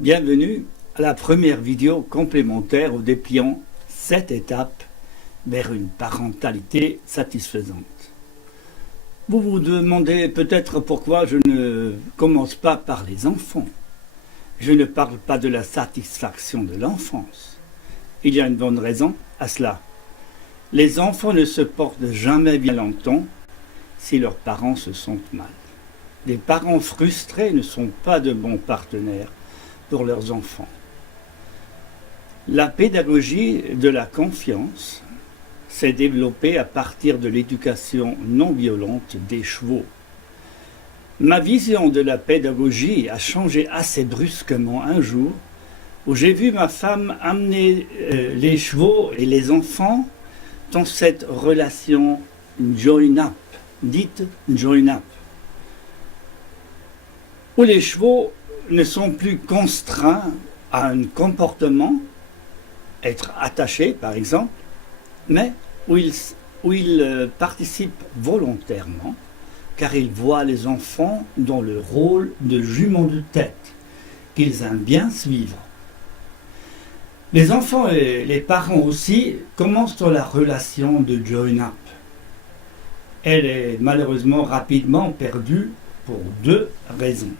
Bienvenue à la première vidéo complémentaire au dépliant 7 étapes vers une parentalité satisfaisante. Vous vous demandez peut-être pourquoi je ne commence pas par les enfants. Je ne parle pas de la satisfaction de l'enfance. Il y a une bonne raison à cela. Les enfants ne se portent jamais bien longtemps si leurs parents se sentent mal. Les parents frustrés ne sont pas de bons partenaires pour leurs enfants. La pédagogie de la confiance s'est développée à partir de l'éducation non violente des chevaux. Ma vision de la pédagogie a changé assez brusquement un jour où j'ai vu ma femme amener les chevaux et les enfants dans cette relation join-up, dite join-up, où les chevaux ne sont plus contraints à un comportement, être attachés par exemple, mais où ils participent volontairement, car ils voient les enfants dans le rôle de jumeaux de tête, qu'ils aiment bien suivre. Les enfants et les parents aussi commencent dans la relation de join-up. Elle est malheureusement rapidement perdue pour deux raisons.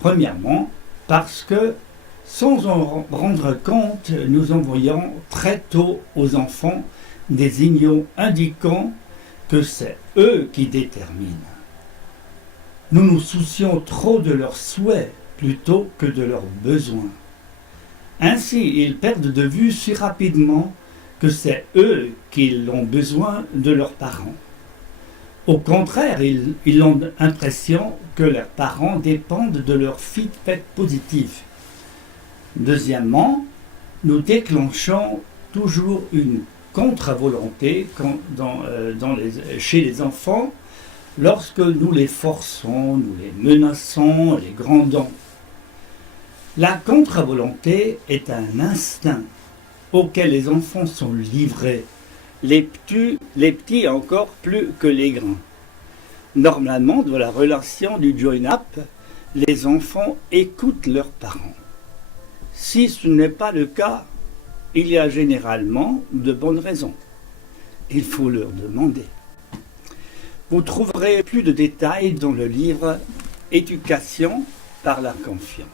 Premièrement, parce que sans en rendre compte, nous envoyons très tôt aux enfants des signaux indiquant que c'est eux qui déterminent. Nous nous soucions trop de leurs souhaits plutôt que de leurs besoins. Ainsi, ils perdent de vue si rapidement que c'est eux qui ont besoin de leurs parents. Au contraire, ils ont l'impression que leurs parents dépendent de leur feedback positif. Deuxièmement, nous déclenchons toujours une contre-volonté chez les enfants lorsque nous les forçons, nous les menaçons, les grondons. La contre-volonté est un instinct auquel les enfants sont livrés, les petits encore plus que les grands. Normalement, dans la relation du join-up, les enfants écoutent leurs parents. Si ce n'est pas le cas, il y a généralement de bonnes raisons. Il faut leur demander. Vous trouverez plus de détails dans le livre « Éducation par la confiance ».